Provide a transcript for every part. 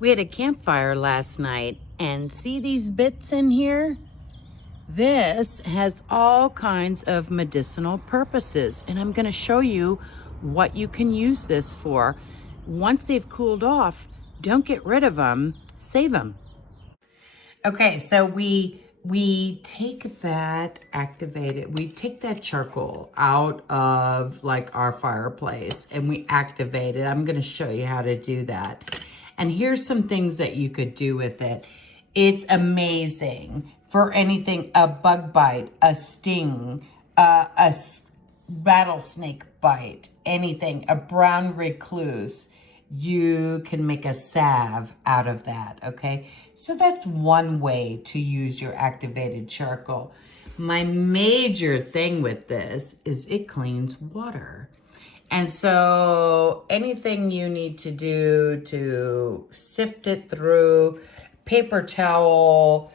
We had a campfire last night, and see these bits in here? This has all kinds of medicinal purposes, and I'm going to show you what you can use this for. Once they've cooled off, don't get rid of them, save them. Okay, so we take that we take that charcoal out of like our fireplace and we activate it. I'm going to show you how to do that. And here's some things that you could do with it. It's amazing for anything: a bug bite, a sting, rattlesnake bite, anything, a brown recluse. You can make a salve out of that, okay? So that's one way to use your activated charcoal. My major thing with this is it cleans water. And so anything you need to do to sift it through, paper towel,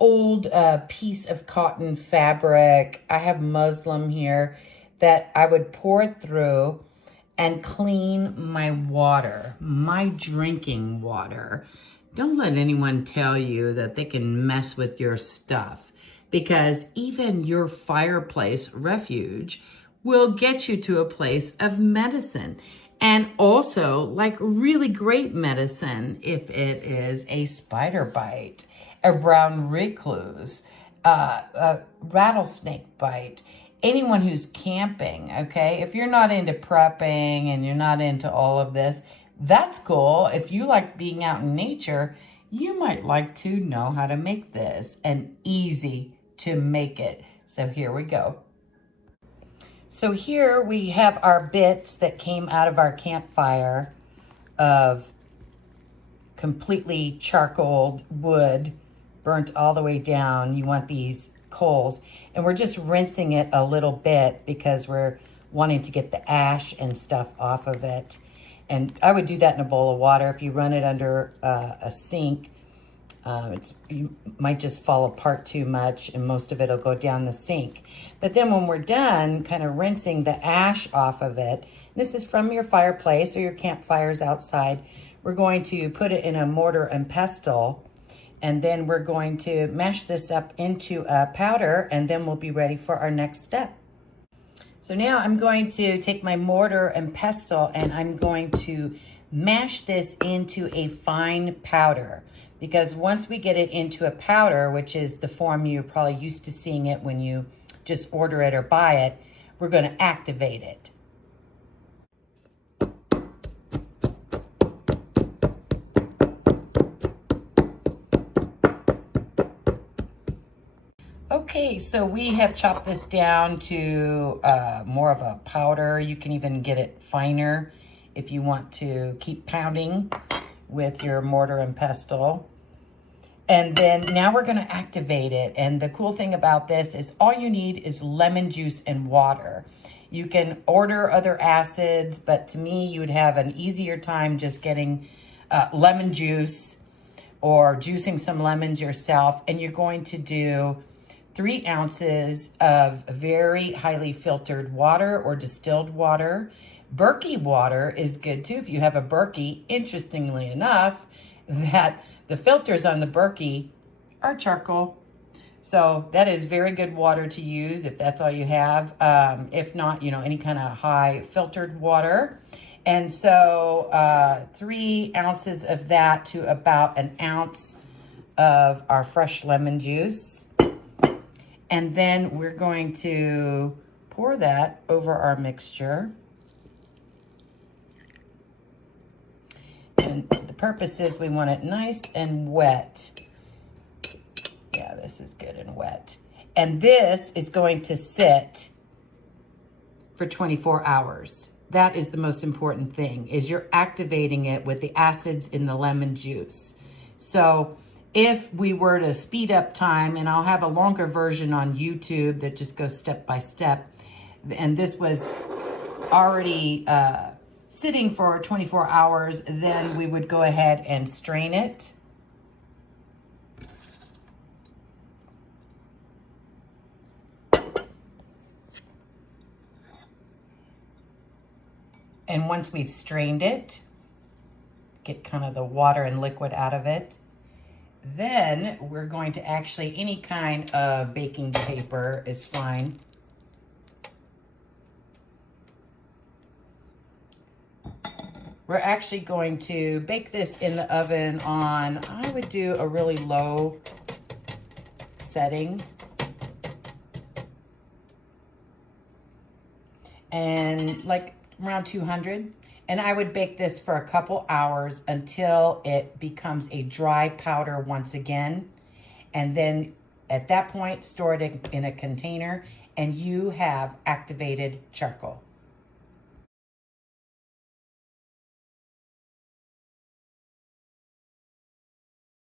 old piece of cotton fabric. I have muslin here that I would pour it through and clean my water, my drinking water. Don't let anyone tell you that they can mess with your stuff, because even your fireplace refuge will get you to a place of medicine. And also, like, really great medicine if it is a spider bite, a brown recluse, a rattlesnake bite. Anyone who's camping, okay? If you're not into prepping and you're not into all of this, that's cool. If you like being out in nature, you might like to know how to make this, and easy to make it. So here we go. So here we have our bits that came out of our campfire of completely charcoaled wood, burnt all the way down. You want these coals, and we're just rinsing it a little bit because we're wanting to get the ash and stuff off of it. And I would do that in a bowl of water. If you run it under a sink, you might just fall apart too much, and most of it will go down the sink. But then when we're done kind of rinsing the ash off of it, this is from your fireplace or your campfires outside, we're going to put it in a mortar and pestle, and then we're going to mash this up into a powder, and then we'll be ready for our next step. So now I'm going to take my mortar and pestle, and I'm going to mash this into a fine powder. Because once we get it into a powder, which is the form you're probably used to seeing it when you just order it or buy it, we're going to activate it. Okay, so we have chopped this down to more of a powder. You can even get it finer if you want to keep pounding with your mortar and pestle. And then now we're going to activate it. And the cool thing about this is all you need is lemon juice and water. You can order other acids, but to me, you would have an easier time just getting lemon juice or juicing some lemons yourself. And you're going to do 3 ounces of very highly filtered water or distilled water. Berkey water is good too if you have a Berkey. Interestingly enough, that the filters on the Berkey are charcoal. So that is very good water to use if that's all you have. If not, any kind of high filtered water. And so 3 ounces of that to about an ounce of our fresh lemon juice. And then we're going to pour that over our mixture. And the purpose is we want it nice and wet. Yeah, this is good and wet. And this is going to sit for 24 hours. That is the most important thing, is you're activating it with the acids in the lemon juice. So if we were to speed up time, and I'll have a longer version on YouTube that just goes step by step, and this was already sitting for 24 hours, then we would go ahead and strain it. And once we've strained it, get kind of the water and liquid out of it. Then we're going to actually, any kind of baking paper is fine. We're actually going to bake this in the oven on, I would do a really low setting. And like around 200. And I would bake this for a couple hours until it becomes a dry powder once again. And then at that point, store it in a container and you have activated charcoal.